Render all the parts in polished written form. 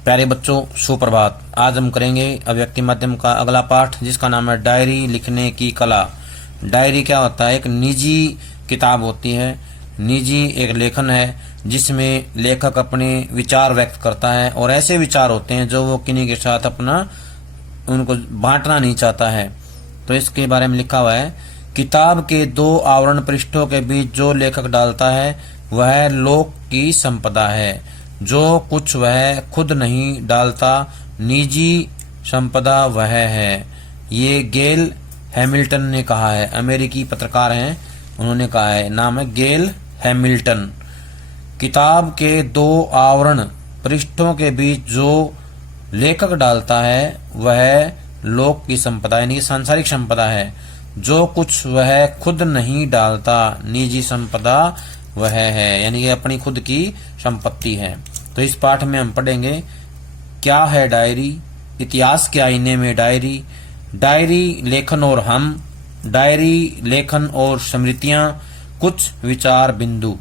प्यारे बच्चों, सुप्रभात। आज हम करेंगे अभिव्यक्ति माध्यम का अगला पाठ, जिसका नाम है डायरी लिखने की कला। डायरी क्या होता है? एक निजी किताब होती है। निजी एक लेखन है जिसमें लेखक अपने विचार व्यक्त करता है, और ऐसे विचार होते हैं जो वो किन्हीं के साथ उनको बांटना नहीं चाहता है। तो इसके बारे में लिखा हुआ है, किताब के 2 आवरण पृष्ठों के बीच जो लेखक डालता है वह लोक की संपदा है। जो कुछ वह खुद नहीं डालता निजी संपदा वह है। ये गेल हैमिल्टन ने कहा है। अमेरिकी पत्रकार हैं, उन्होंने कहा है। नाम है गेल हैमिल्टन। किताब के 2 आवरण पृष्ठों के बीच जो लेखक डालता है वह लोक की संपदा यानी सांसारिक संपदा है। जो कुछ वह खुद नहीं डालता निजी संपदा वह है, यानी ये अपनी खुद की संपत्ति है। तो इस पाठ में हम पढ़ेंगे क्या है डायरी, इतिहास के आईने में डायरी, डायरी लेखन और हम, डायरी लेखन और स्मृतियां, कुछ विचार बिंदु।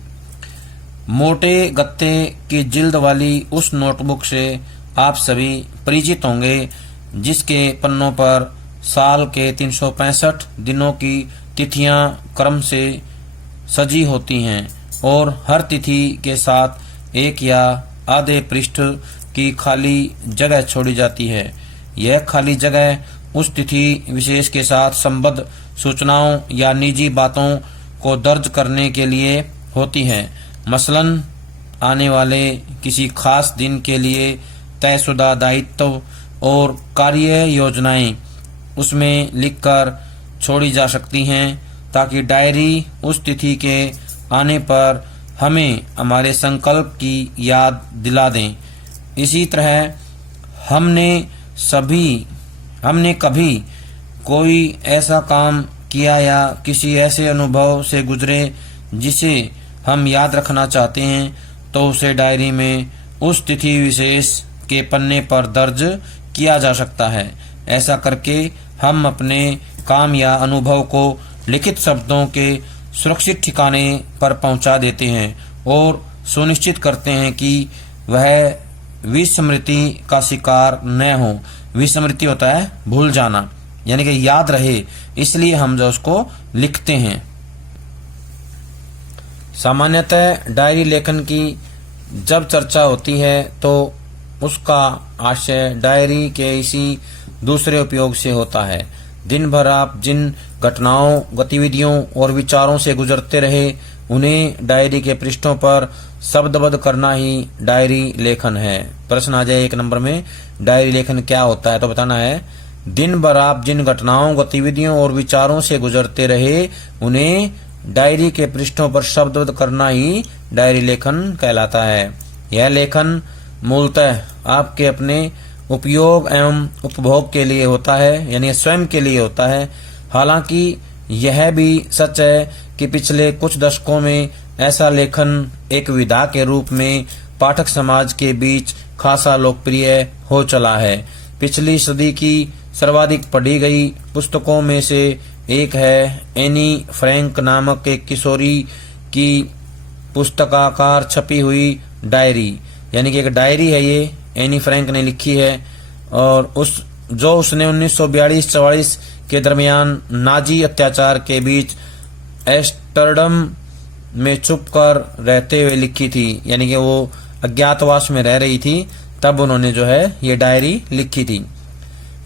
मोटे गत्ते की जिल्द वाली उस नोटबुक से आप सभी परिचित होंगे जिसके पन्नों पर साल के 365 दिनों की तिथियां क्रम से सजी होती हैं, और हर तिथि के साथ एक या आधे पृष्ठ की खाली जगह छोड़ी जाती है। यह खाली जगह उस तिथि विशेष के साथ संबद्ध सूचनाओं या निजी बातों को दर्ज करने के लिए होती है। मसलन आने वाले किसी खास दिन के लिए तयशुदा दायित्व और कार्य योजनाएं उसमें लिखकर छोड़ी जा सकती हैं, ताकि डायरी उस तिथि के आने पर हमें हमारे संकल्प की याद दिला दें। इसी तरह हमने कभी कोई ऐसा काम किया या किसी ऐसे अनुभव से गुजरे जिसे हम याद रखना चाहते हैं, तो उसे डायरी में उस तिथि विशेष के पन्ने पर दर्ज किया जा सकता है। ऐसा करके हम अपने काम या अनुभव को लिखित शब्दों के सुरक्षित ठिकाने पर पहुंचा देते हैं और सुनिश्चित करते हैं कि वह विस्मृति का शिकार न हो। विस्मृति होता है भूल जाना, यानी कि याद रहे, इसलिए हम जो उसको लिखते हैं। सामान्यतः डायरी लेखन की जब चर्चा होती है तो उसका आशय डायरी के इसी दूसरे उपयोग से होता है। दिन भर आप जिन घटनाओं, गतिविधियों और विचारों से गुजरते रहे, उन्हें डायरी के पृष्ठों पर शब्दबद्ध करना ही डायरी लेखन है। प्रश्न आ जाए 1 नंबर में, डायरी लेखन क्या होता है? तो बताना है, दिन भर आप जिन घटनाओं, गतिविधियों और विचारों से गुजरते रहे, उन्हें डायरी के पृष्ठों पर शब्दबद्ध करना ही डायरी लेखन कहलाता है। यह लेखन मूलतः आपके अपने उपयोग एवं उपभोग के लिए होता है, यानी स्वयं के लिए होता है। हालांकि यह भी सच है कि पिछले कुछ दशकों में ऐसा लेखन एक विधा के रूप में पाठक समाज के बीच खासा लोकप्रिय हो चला है। पिछली सदी की सर्वाधिक पढ़ी गई पुस्तकों में से एक है एनी फ्रैंक नामक एक किशोरी की पुस्तकाकार छपी हुई डायरी, यानी कि एक डायरी है ये, एनी फ्रैंक ने लिखी है। और उसने 1942-44 के दरमियान नाजी अत्याचार के बीच एम्स्टर्डम में छुपकर रहते हुए लिखी थी, यानी कि वो अज्ञातवास में रह रही थी, तब उन्होंने जो है ये डायरी लिखी थी।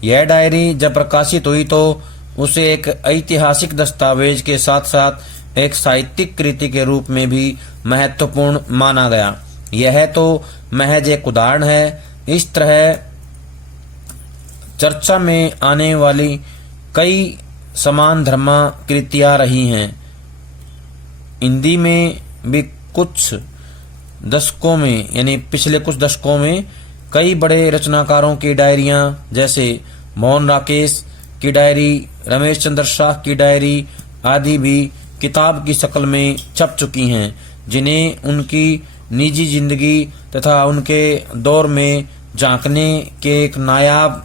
यह डायरी जब प्रकाशित हुई तो उसे एक ऐतिहासिक दस्तावेज के साथ साथ एक साहित्यिक कृति के रूप में भी महत्वपूर्ण माना गया। यह तो महज एक उदाहरण है। इस तरह चर्चा में आने वाली कई समान धर्मा कृतियां रही हैं। हिंदी में भी कुछ दशकों में, यानी पिछले कुछ दशकों में कई बड़े रचनाकारों की डायरियां, जैसे मोहन राकेश की डायरी, रमेश चंद्र शाह की डायरी आदि भी किताब की शक्ल में छप चुकी हैं, जिन्हें उनकी निजी जिंदगी तथा उनके दौर में झांकने के एक नायाब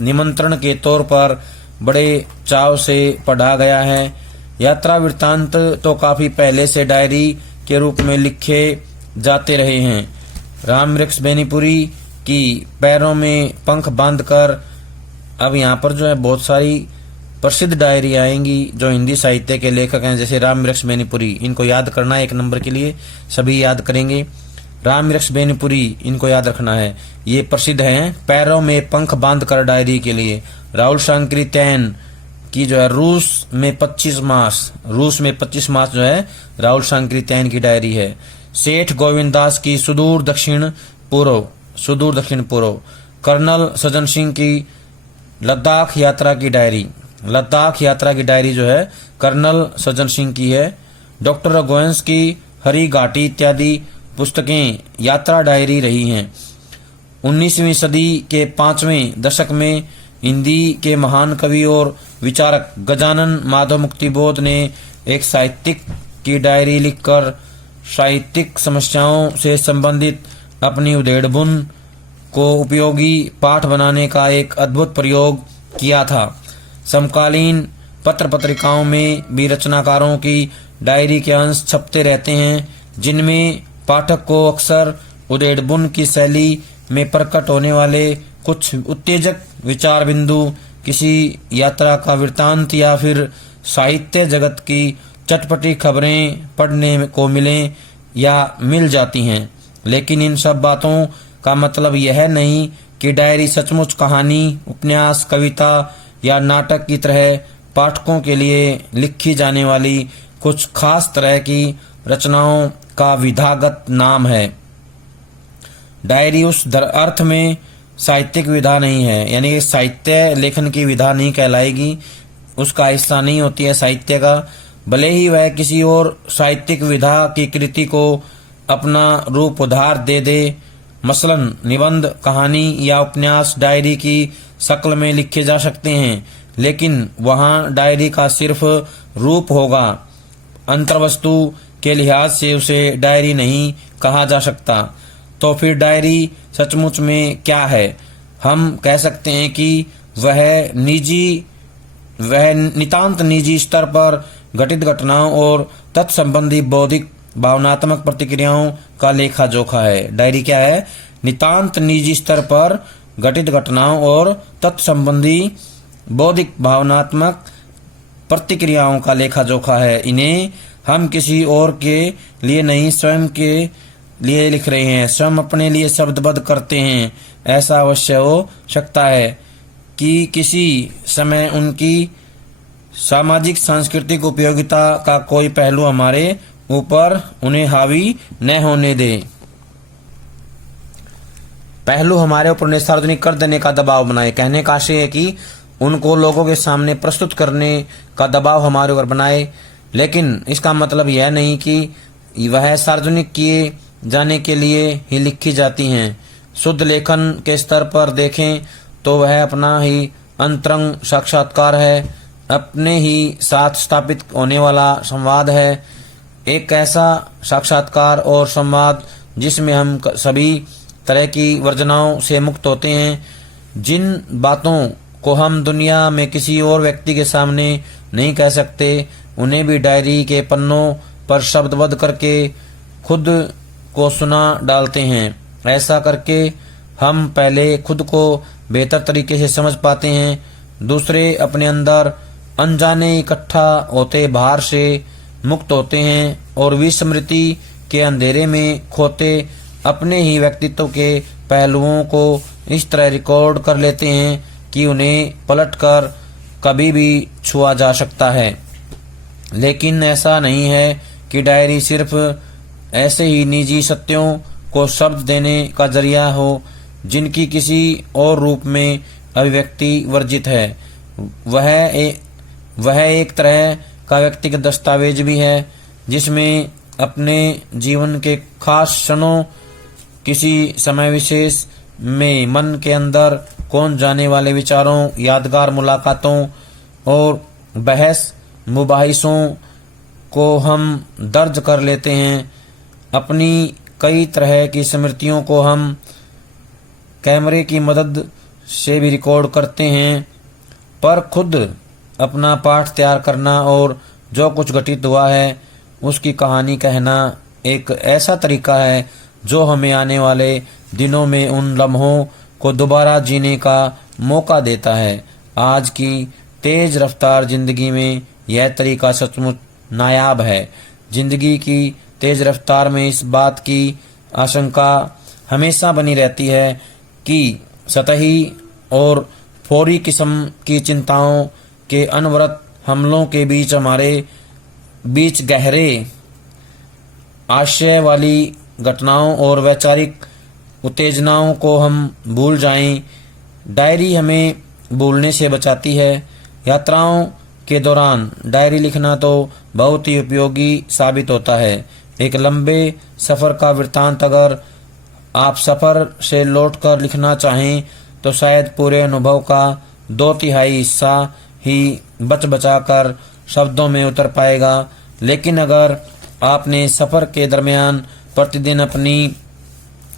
निमंत्रण के तौर पर बड़े चाव से पढ़ा गया है। यात्रा वृत्तांत तो काफी पहले से डायरी के रूप में लिखे जाते रहे हैं। रामवृक्ष बेनीपुरी कि पैरों में पंख बांधकर। अब यहाँ पर जो है बहुत सारी प्रसिद्ध डायरी आएंगी जो हिंदी साहित्य के लेखक हैं, जैसे रामवृक्ष बेनीपुरी। इनको याद करना है, 1 नंबर के लिए सभी याद करेंगे। रामवृक्ष बेनीपुरी, इनको याद रखना है, ये प्रसिद्ध हैं पैरों में पंख बांधकर डायरी के लिए। राहुल शांकृत्यायन की जो है रूस में 25 मास जो है राहुल शांकृत्यायन की डायरी है। सेठ गोविंदास की सुदूर दक्षिण पूर्व। कर्नल सज्जन सिंह की लद्दाख यात्रा की डायरी जो है कर्नल सज्जन सिंह की है। डॉक्टर रघुवंश की हरी घाटी इत्यादि पुस्तकें यात्रा डायरी रही हैं। 19वीं सदी के 5वें दशक में हिंदी के महान कवि और विचारक गजानन माधव मुक्तिबोध ने एक साहित्यिक की डायरी लिखकर साहित्यिक समस्याओं से संबंधित अपनी उधेड़बुन को उपयोगी पाठ बनाने का एक अद्भुत प्रयोग किया था। समकालीन पत्र पत्रिकाओं में भी रचनाकारों की डायरी के अंश छपते रहते हैं, जिनमें पाठक को अक्सर उधेड़बुन की शैली में प्रकट होने वाले कुछ उत्तेजक विचार बिंदु, किसी यात्रा का वृत्तांत या फिर साहित्य जगत की चटपटी खबरें पढ़ने को मिल जाती हैं। लेकिन इन सब बातों का मतलब यह नहीं कि डायरी सचमुच कहानी, उपन्यास, कविता या नाटक की तरह पाठकों के लिए लिखी जाने वाली कुछ खास तरह की रचनाओं का विधागत नाम है। डायरी उस अर्थ में साहित्यिक विधा नहीं है, यानी साहित्य लेखन की विधा नहीं कहलाएगी, उसका हिस्सा नहीं होती है साहित्य का। भले ही वह किसी और साहित्यिक विधा की कृति को अपना रूप उधार दे दे, मसलन निबंध, कहानी या उपन्यास डायरी की शक्ल में लिखे जा सकते हैं, लेकिन वहाँ डायरी का सिर्फ रूप होगा। अंतर्वस्तु के लिहाज से उसे डायरी नहीं कहा जा सकता। तो फिर डायरी सचमुच में क्या है? हम कह सकते हैं कि वह नितांत निजी स्तर पर घटित घटनाओं और तत्संबंधी बौद्धिक भावनात्मक प्रतिक्रियाओं का लेखा जोखा है। डायरी क्या है? नितांत निजी स्तर पर घटित घटनाओं और तत्संबंधी बौद्धिक भावनात्मक प्रतिक्रियाओं का लेखा जोखा है। इन्हें हम किसी और के लिए नहीं, स्वयं के लिए लिख रहे हैं, स्वयं अपने लिए शब्दबद्ध करते हैं। ऐसा अवश्य हो सकता है कि किसी समय उनकी सामाजिक सांस्कृतिक उपयोगिता का कोई पहलू हमारे ऊपर उन्हें हावी न होने दे। पहलू हमारे ऊपर उन्हें सार्वजनिक कर देने का दबाव बनाए। कहने का आशय है कि उनको लोगों के सामने प्रस्तुत करने का दबाव हमारे ऊपर बनाए, लेकिन इसका मतलब यह नहीं कि वह सार्वजनिक किए जाने के लिए ही लिखी जाती हैं। शुद्ध लेखन के स्तर पर देखें तो वह अपना ही अंतरंग साक्षात्कार है, अपने ही साथ स्थापित होने वाला संवाद है। एक ऐसा साक्षात्कार और संवाद जिसमें हम सभी तरह की वर्जनाओं से मुक्त होते हैं। जिन बातों को हम दुनिया में किसी और व्यक्ति के सामने नहीं कह सकते, उन्हें भी डायरी के पन्नों पर शब्दबद्ध करके खुद को सुना डालते हैं। ऐसा करके हम पहले खुद को बेहतर तरीके से समझ पाते हैं, दूसरे अपने अंदर अनजाने इकट्ठा होते भार से मुक्त होते हैं और विस्मृति के अंधेरे में खोते अपने ही व्यक्तित्व के पहलुओं को इस तरह रिकॉर्ड कर लेते हैं कि उन्हें पलटकर कभी भी छुआ जा सकता है। लेकिन ऐसा नहीं है कि डायरी सिर्फ ऐसे ही निजी सत्यों को शब्द देने का जरिया हो जिनकी किसी और रूप में अभिव्यक्ति वर्जित है। वह एक तरह का व्यक्तिगत दस्तावेज भी है जिसमें अपने जीवन के खास क्षणों, किसी समय विशेष में मन के अंदर कौन जाने वाले विचारों, यादगार मुलाकातों और बहस मुबाहिसों को हम दर्ज कर लेते हैं। अपनी कई तरह की स्मृतियों को हम कैमरे की मदद से भी रिकॉर्ड करते हैं, पर खुद अपना पाठ तैयार करना और जो कुछ घटित हुआ है उसकी कहानी कहना एक ऐसा तरीका है जो हमें आने वाले दिनों में उन लम्हों को दोबारा जीने का मौका देता है। आज की तेज रफ्तार जिंदगी में यह तरीका सचमुच नायाब है। जिंदगी की तेज रफ्तार में इस बात की आशंका हमेशा बनी रहती है कि सतही और फौरी किस्म की चिंताओं के अनवरत हमलों के बीच हमारे बीच गहरे आशय वाली घटनाओं और वैचारिक उत्तेजनाओं को हम भूल जाएं। डायरी हमें भूलने से बचाती है। यात्राओं के दौरान डायरी लिखना तो बहुत ही उपयोगी साबित होता है। एक लंबे सफर का वृत्तांत अगर आप सफर से लौटकर लिखना चाहें तो शायद पूरे अनुभव का 2/3 हिस्सा ही बचा कर शब्दों में उतर पाएगा। लेकिन अगर आपने सफर के दरमियान प्रतिदिन अपनी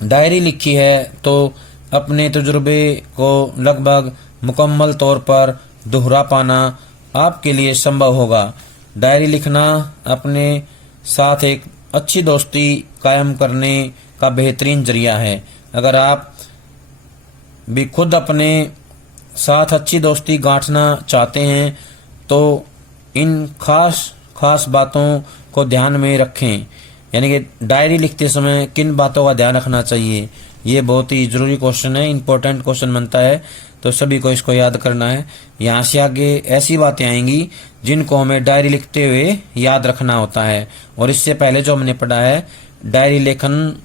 डायरी लिखी है तो अपने तजुर्बे को लगभग मुकम्मल तौर पर दोहरा पाना आपके लिए संभव होगा। डायरी लिखना अपने साथ एक अच्छी दोस्ती कायम करने का बेहतरीन जरिया है। अगर आप भी खुद अपने साथ अच्छी दोस्ती गांठना चाहते हैं तो इन खास बातों को ध्यान में रखें। यानी कि डायरी लिखते समय किन बातों का ध्यान रखना चाहिए, ये बहुत ही जरूरी क्वेश्चन है, इंपॉर्टेंट क्वेश्चन बनता है, तो सभी को इसको याद करना है। यहाँ से आगे ऐसी बातें आएंगी जिनको हमें डायरी लिखते हुए याद रखना होता है। और इससे पहले जो हमने पढ़ा है डायरी लेखन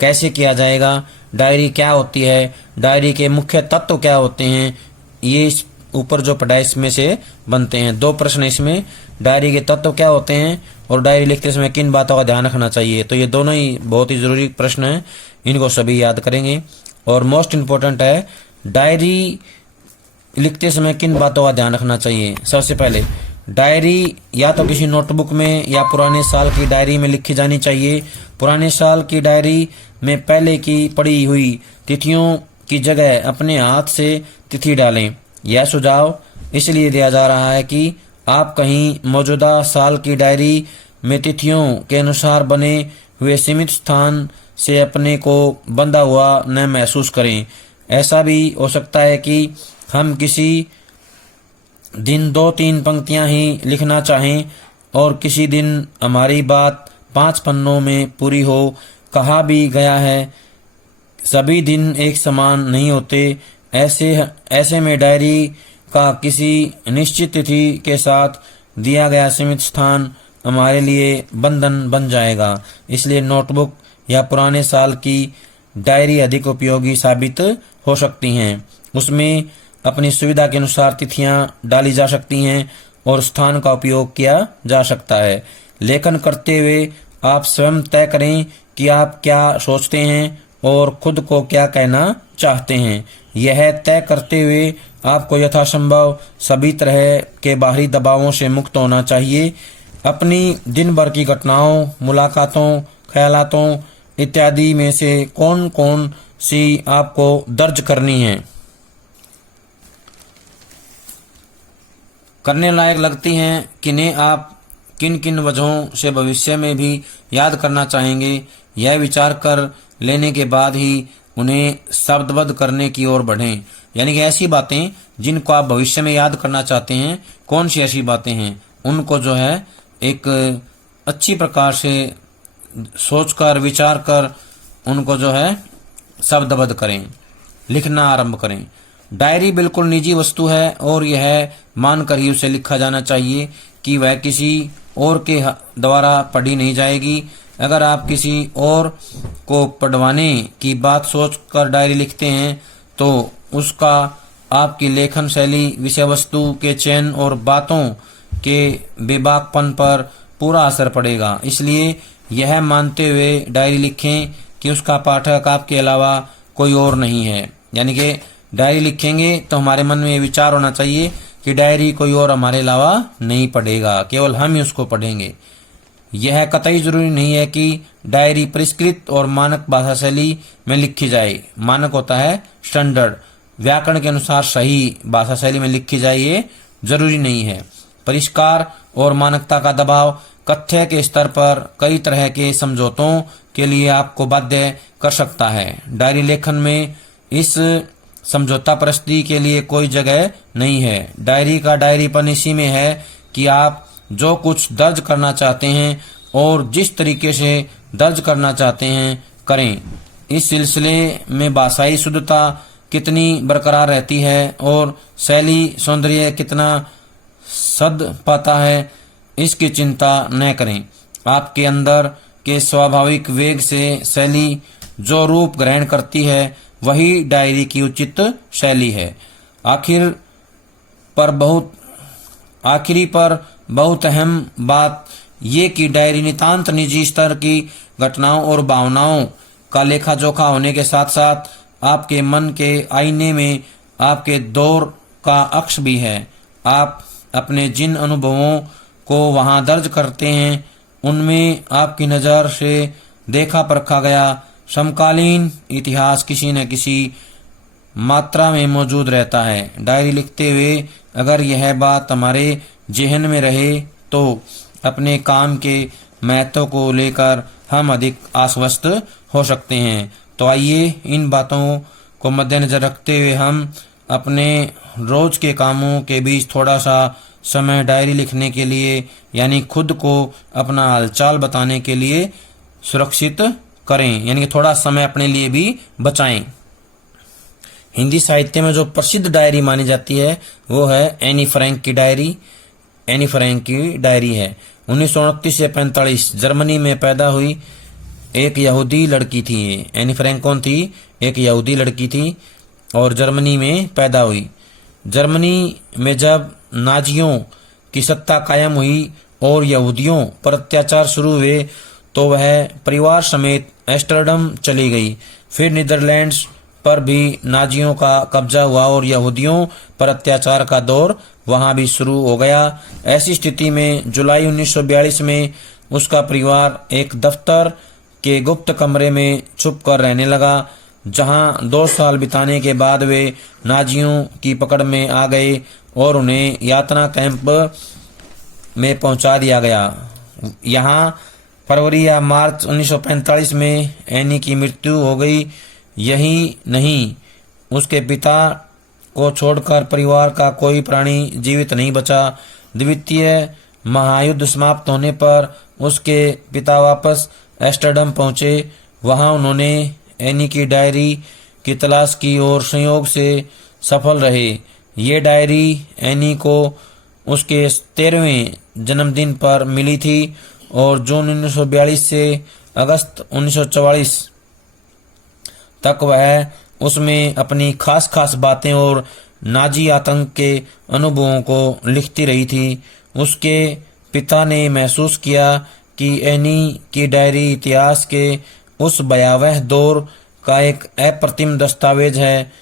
कैसे किया जाएगा, डायरी क्या होती है, डायरी के मुख्य तत्व क्या होते हैं, ये ऊपर जो पढ़ा है इसमें से बनते हैं। 2 प्रश्न इसमें, डायरी के तत्व क्या होते हैं और डायरी लिखते समय किन बातों का ध्यान रखना चाहिए। तो ये दोनों ही बहुत ही जरूरी प्रश्न हैं, इनको सभी याद करेंगे। और मोस्ट इम्पोर्टेंट है डायरी लिखते समय किन बातों का ध्यान रखना चाहिए। सबसे पहले डायरी या तो किसी नोटबुक में या पुराने साल की डायरी में लिखी जानी चाहिए। पुराने साल की डायरी में पहले की पड़ी हुई तिथियों की जगह अपने हाथ से तिथि डालें। यह सुझाव इसलिए दिया जा रहा है कि आप कहीं मौजूदा साल की डायरी में तिथियों के अनुसार बने हुए सीमित स्थान से अपने को बंधा हुआ न महसूस करें। ऐसा भी हो सकता है कि हम किसी दिन 2-3 पंक्तियां ही लिखना चाहें और किसी दिन हमारी बात 5 पन्नों में पूरी हो। कहा भी गया है सभी दिन एक समान नहीं होते। ऐसे में डायरी का किसी निश्चित तिथि के साथ दिया गया सीमित स्थान हमारे लिए बंधन बन जाएगा। इसलिए नोटबुक या पुराने साल की डायरी अधिक उपयोगी साबित हो सकती हैं। उसमें अपनी सुविधा के अनुसार तिथियां डाली जा सकती हैं और स्थान का उपयोग किया जा सकता है। लेखन करते हुए आप स्वयं तय करें कि आप क्या सोचते हैं और खुद को क्या कहना चाहते हैं। यह तय करते हुए आपको यथासंभव सभी तरह के बाहरी दबावों से मुक्त होना चाहिए। अपनी दिन भर की घटनाओं, मुलाकातों, ख्यालातों इत्यादि में से कौन कौन सी आपको दर्ज करनी है, करने लायक लगती हैं, किन्हें आप किन किन वजहों से भविष्य में भी याद करना चाहेंगे, यह विचार कर लेने के बाद ही उन्हें शब्दबद्ध करने की ओर बढ़ें। यानी कि ऐसी बातें जिनको आप भविष्य में याद करना चाहते हैं, कौन सी ऐसी बातें हैं, उनको जो है एक अच्छी प्रकार से सोचकर विचार कर उनको जो है शब्दबद्ध करें, लिखना आरंभ करें। डायरी बिल्कुल निजी वस्तु है और यह मानकर ही उसे लिखा जाना चाहिए कि वह किसी और के द्वारा पढ़ी नहीं जाएगी। अगर आप किसी और को पढ़वाने की बात सोचकर डायरी लिखते हैं तो उसका आपकी लेखन शैली, विषय वस्तु के चयन और बातों के बेबाकपन पर पूरा असर पड़ेगा। इसलिए यह मानते हुए डायरी लिखें कि उसका पाठक आपके अलावा कोई और नहीं है। यानी कि डायरी लिखेंगे तो हमारे मन में ये विचार होना चाहिए कि डायरी कोई और हमारे अलावा नहीं पढ़ेगा, केवल हम ही उसको पढ़ेंगे। यह कतई जरूरी नहीं है कि डायरी परिष्कृत और मानक भाषा शैली में लिखी जाए। मानक होता है स्टैंडर्ड, व्याकरण के अनुसार सही भाषा शैली में लिखी जाए, ये जरूरी नहीं है। परिष्कार और मानकता का दबाव कथ्य के स्तर पर कई तरह के समझौतों के लिए आपको बाध्य कर सकता है। डायरी लेखन में इस समझौता परिस्थिति के लिए कोई जगह नहीं है। डायरी का डायरीपन इसी में है कि आप जो कुछ दर्ज करना चाहते हैं और जिस तरीके से दर्ज करना चाहते हैं करें। इस सिलसिले में भाषाई शुद्धता कितनी बरकरार रहती है और शैली सौंदर्य कितना सद पाता है, इसकी चिंता न करें। आपके अंदर के स्वाभाविक वेग से शैली जो रूप ग्रहण करती है वही डायरी की उचित शैली है। आखिरी पर बहुत अहम बात ये कि डायरी नितांत निजी स्तर की घटनाओं और भावनाओं का लेखा जोखा होने के साथ साथ आपके मन के आईने में आपके दौर का अक्ष भी है। आप अपने जिन अनुभवों को वहां दर्ज करते हैं उनमें आपकी नज़र से देखा परखा गया समकालीन इतिहास किसी न किसी मात्रा में मौजूद रहता है। डायरी लिखते हुए अगर यह बात हमारे जेहन में रहे तो अपने काम के महत्व को लेकर हम अधिक आश्वस्त हो सकते हैं। तो आइए इन बातों को मद्देनजर रखते हुए हम अपने रोज के कामों के बीच थोड़ा सा समय डायरी लिखने के लिए यानी खुद को अपना हालचाल बताने के लिए सुरक्षित करें, यानी कि थोड़ा समय अपने लिए भी बचाएं। हिंदी साहित्य में जो प्रसिद्ध डायरी मानी जाती है वो है एनी फ्रैंक की डायरी। एनी फ्रैंक की डायरी है 1929 से 45 जर्मनी में पैदा हुई एक यहूदी लड़की थी। एनी फ्रैंक कौन थी? एक यहूदी लड़की थी और जर्मनी में पैदा हुई। जर्मनी में जब नाजियों की सत्ता कायम हुई और यहूदियों पर अत्याचार शुरू हुए तो वह परिवार समेत एम्स्टर्डम चली गई। फिर नीदरलैंड्स पर भी नाजियों का कब्जा हुआ और यहूदियों पर अत्याचार का दौर वहां भी शुरू हो गया। ऐसी स्थिति में जुलाई 1942 में उसका परिवार एक दफ्तर के गुप्त कमरे में छुप कर रहने लगा, जहां 2 साल बिताने के बाद वे नाजियों की पकड़ में आ गए और उन्हें यातना कैंप में पहुंचा दिया गया। यहां फरवरी या मार्च 1945 में एनी की मृत्यु हो गई। यही नहीं, उसके पिता को छोड़कर परिवार का कोई प्राणी जीवित नहीं बचा। द्वितीय महायुद्ध समाप्त होने पर उसके पिता वापस एम्स्टर्डम पहुंचे। वहां उन्होंने एनी की डायरी की तलाश की और संयोग से सफल रहे। ये डायरी एनी को उसके 13वें जन्मदिन पर मिली थी और जून 1942 से अगस्त 1944 तक वह उसमें अपनी खास बातें और नाजी आतंक के अनुभवों को लिखती रही थी। उसके पिता ने महसूस किया कि एनी की डायरी इतिहास के उस भयावह दौर का एक अप्रतिम दस्तावेज है।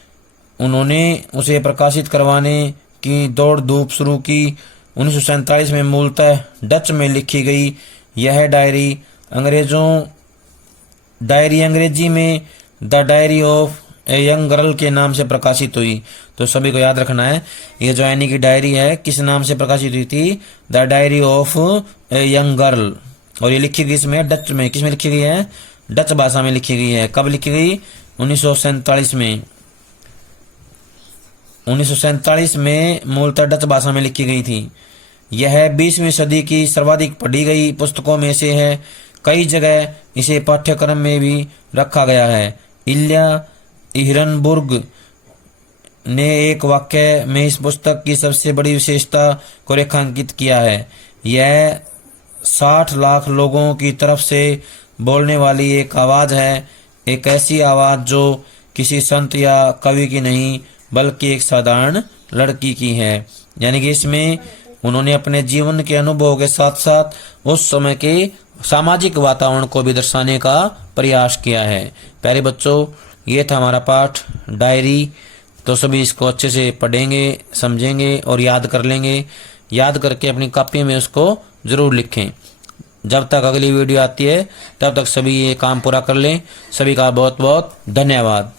उन्होंने उसे प्रकाशित करवाने की दौड़ धूप शुरू की। 1947 में मूलतः डच में लिखी गई यह डायरी अंग्रेजी में the diary of a young girl के नाम से प्रकाशित हुई। तो सभी को याद रखना है, ये जो एनी की डायरी है किस नाम से प्रकाशित हुई थी? The diary of a young girl. और ये लिखी गई इसमें डच में, किस में लिखी गई है? डच भाषा में लिखी गई है। कब लिखी गई? 1947 में। 1947 में मूलतः डच भाषा में लिखी गई थी। यह 20वीं सदी की सर्वाधिक पढ़ी गई पुस्तकों में से है। कई जगह इसे पाठ्यक्रम में भी रखा गया है। इल्या इहरनबुर्ग ने एक वाक्य में इस पुस्तक की सबसे बड़ी विशेषता को रेखांकित किया है। यह 60 लाख लोगों की तरफ से बोलने वाली एक आवाज है, एक ऐसी आवाज जो किसी संत या कवि की नहीं बल्कि एक साधारण लड़की की है। यानी कि इसमें उन्होंने अपने जीवन के अनुभव के साथ साथ उस समय के सामाजिक वातावरण को भी दर्शाने का प्रयास किया है। प्यारे बच्चों, ये था हमारा पाठ डायरी। तो सभी इसको अच्छे से पढ़ेंगे, समझेंगे और याद कर लेंगे। याद करके अपनी कॉपी में उसको जरूर लिखें। जब तक अगली वीडियो आती है तब तक सभी ये काम पूरा कर लें। सभी का बहुत बहुत धन्यवाद।